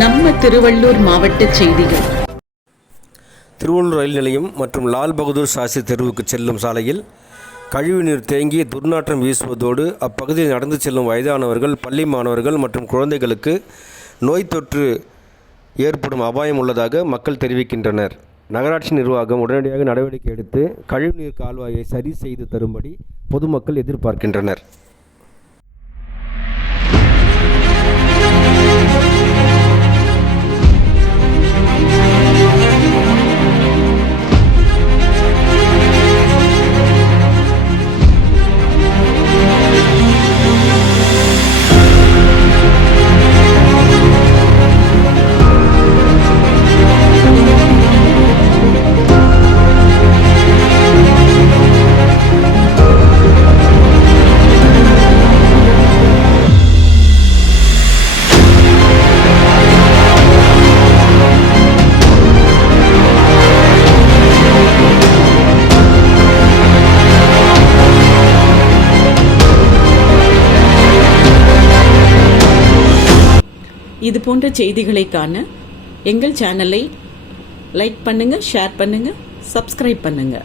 நம்ம திருவள்ளூர் மாவட்ட செய்திகள். திருவள்ளூர் ரயில் நிலையம் மற்றும் லால் பகதூர் சாஸ்திரி தெருவுக்கு செல்லும் சாலையில் கழிவுநீர் தேங்கி துர்நாற்றம் வீசுவதோடு அப்பகுதியில் நடந்து செல்லும் வயதானவர்கள், பள்ளி மாணவர்கள் மற்றும் குழந்தைகளுக்கு நோய் தொற்று ஏற்படும் அபாயம் உள்ளதாக மக்கள் தெரிவிக்கின்றனர். நகராட்சி நிர்வாகம் உடனடியாக நடவடிக்கை எடுத்து கழிவுநீர் கால்வாயை சரி செய்து தரும்படி பொதுமக்கள் எதிர்பார்க்கின்றனர். இது போன்ற செய்திகளை காண எங்கள் சேனலை லைக் பண்ணுங்க, ஷேர் பண்ணுங்க, சப்ஸ்கிரைப் பண்ணுங்க.